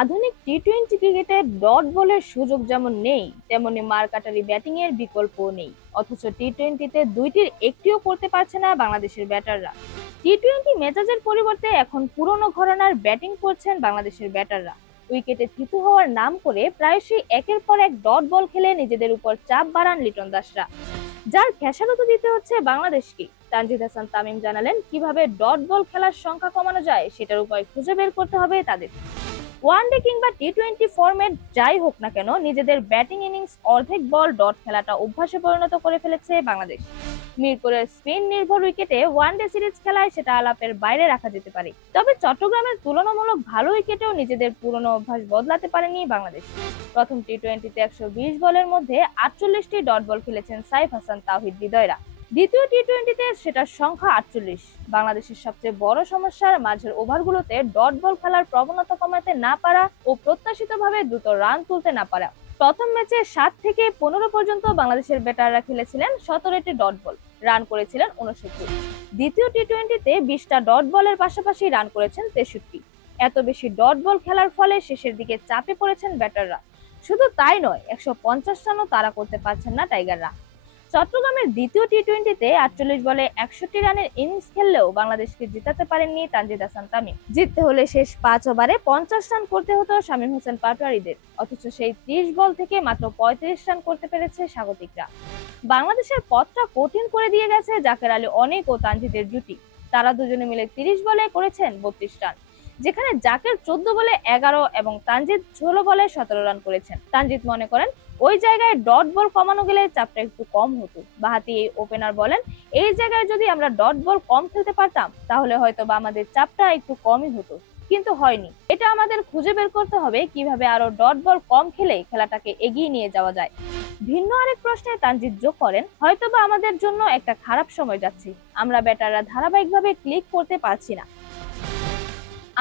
আধুনিক টি-টোয়েন্টি ক্রিকেটে ডট বলের সুযোগ যেমন নেই, তেমনি মারকাটারি ব্যাটিং এর বিকল্পও নেই। অথচ টি-টোয়েন্টিতে দুইটির একটিও করতে পারছে না বাংলাদেশের ব্যাটাররা। টি-টোয়েন্টি মেজাজের পরিবর্তে এখন পুরনো ঘরানার ব্যাটিং করছেন বাংলাদেশের ব্যাটাররা। উইকেটে থিতু হওয়ার নাম করে প্রায়শই একের পর এক ডট বল খেলে নিজেদের উপর চাপ বাড়ান লিটন দাসরা, যার খেসারত দিতে হচ্ছে বাংলাদেশকে। তানজিদ হাসান তামিম জানালেন কিভাবে ডট বল খেলার সংখ্যা কমানো যায় সেটার উপায় খুঁজে বের করতে হবে তাদের। ওয়ানডে কিংবা টি-টোয়েন্টি ফরম্যাট যাই হোক না কেন, নিজেদের ব্যাটিং ইনিংস অর্ধেক বল ডট খেলাটা অভ্যাসে পরিণত করে ফেলেছে বাংলাদেশ। মিরপুরের স্পিন নির্ভর উইকেটে ওয়ানডে সিরিজ খেলায় সেটা আলাপের বাইরে রাখা যেতে পারে, তবে চট্টগ্রামের তুলনামূলক ভালো উইকেটেও নিজেদের পুরনো অভ্যাস বদলাতে পারেনি বাংলাদেশ। প্রথম টি-টোয়েন্টিতে 120 বলের মধ্যে 48টি ডট বল খেলেছেন সাইফ হাসান তাওহিদ হৃদয়রা। দ্বিতীয় টি-টোয়েন্টিতে সেটার সংখ্যা 48। বাংলাদেশের সবচেয়ে বড় সমস্যার মাঝের ওভারগুলোতে ডট বল খেলার প্রবণতা কমাতে না পারা ও প্রত্যাশিতভাবে দ্রুত রান তুলতে না পারা। প্রথম ম্যাচে 7 থেকে 15 পর্যন্ত বাংলাদেশের ব্যাটাররা খেলেছিলেন 17টি ডট বল, রান করেছিলেন 69। দ্বিতীয় টি-টোয়েন্টিতে 20টা ডট বলের পাশাপাশি রান করেছেন 63। এত বেশি ডট বল খেলার ফলে শেষের দিকে চাপে পড়েছেন ব্যাটাররা। শুধু তাই নয়, 150 রানও তাড়া করতে পারছেন না টাইগাররা। চট্টগ্রামের দ্বিতীয় টি-টোয়েন্টিতে 48 বলে 61 রানের ইনিংস খেললেও বাংলাদেশকে জিতাতে পারেননি তানজিদ হাসান তামিম। জিততে হলে শেষ 5 ওভারে 50 রান করতে হতো শামীম হোসেন পাটোয়ারিদের, অথচ সেই 30 বল থেকে মাত্র 35 রান করতে পেরেছে স্বাগতিকরা। বাংলাদেশের পথটা কঠিন করে দিয়ে গেছে জাকের আলী অনেক ও তানজিদের জুটি। তারা দুজনে মিলে 30 বলে করেছেন 32 রান, যেখানে জাকের 14 বলে 11 এবং তানজিদ 16 বলে 17 রান করেছেন। তানজিদ মনে করেন ওই জায়গায় ডট বল কমানো গেলে চাপটা একটু কম হতো। বাহাতি এই ওপেনার বলেন, এই জায়গায় যদি আমরা ডট বল কম খেলতে পারতাম তাহলে হয়তো বা আমাদের চাপটা একটু কমই হতো, কিন্তু হয়নি। এটা আমাদের খুঁজে বের করতে হবে কিভাবে আরো ডট বল কম খেলে খেলাটাকে এগিয়ে নিয়ে যাওয়া যায়। ভিন্ন আরেক প্রশ্নে তানজিদ যোগ করেন, হয়তোবা আমাদের জন্য একটা খারাপ সময় যাচ্ছে, আমরা ব্যাটাররা ধারাবাহিকভাবে ক্লিক করতে পারছি না।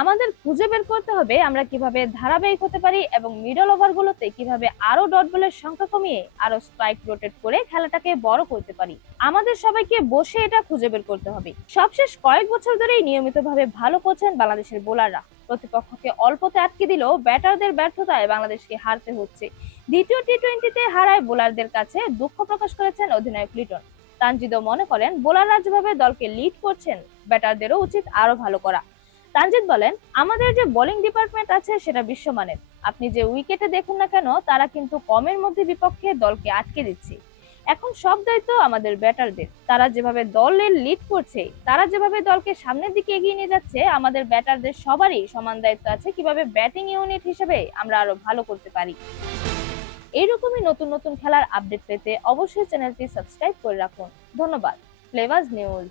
আমাদের খুঁজে বের করতে হবে আমরা কিভাবে ধারাবাহিক হতে পারি এবং মিডল ওভারগুলোতে কিভাবে আরো ডট বলের সংখ্যা কমিয়ে আরো স্ট্রাইক রোটেট করে খেলাটাকে বড় করতে পারি। আমাদের সবাইকে বসে এটা খুঁজে বের করতে হবে। সবশেষ কয়েক বছর ধরেই নিয়মিতভাবে ভালো করছেন বাংলাদেশের বোলাররা। প্রতিপক্ষকে অল্পতে আটকে দিলেও ব্যাটারদের ব্যর্থতায় বাংলাদেশকে হারতে হচ্ছে। দ্বিতীয় টি-টোয়েন্টিতে হারায় বোলারদের কাছে দুঃখ প্রকাশ করেছেন অধিনায়ক লিটন। তানজিদও মনে করেন বোলাররা যেভাবে দলকে লিড করছেন, ব্যাটারদেরও উচিত আরো ভালো করা। তানজিদ বলেন, আমাদের যে বোলিং ডিপার্টমেন্ট আছে সেটা বিশ্বমানের। আপনি যে উইকেটে দেখুন না কেন, তারা কিন্তু কমের মধ্যে বিপক্ষে দলকে আটকে দিচ্ছে। এখন সব দায়িত্ব আমাদের ব্যাটারদের। তারা যেভাবে দলের লিড করছে, তারা যেভাবে দলকে সামনের দিকে এগিয়ে নিয়ে যাচ্ছে, আমাদের ব্যাটারদের সবারই সমান দায়িত্ব আছে কিভাবে ব্যাটিং ইউনিট হিসেবে আমরা আরো ভালো করতে পারি। এইরকমই নতুন নতুন খেলার আপডেট পেতে অবশ্যই চ্যানেলটি সাবস্ক্রাইব করে রাখুন। ধন্যবাদ। Flavours news.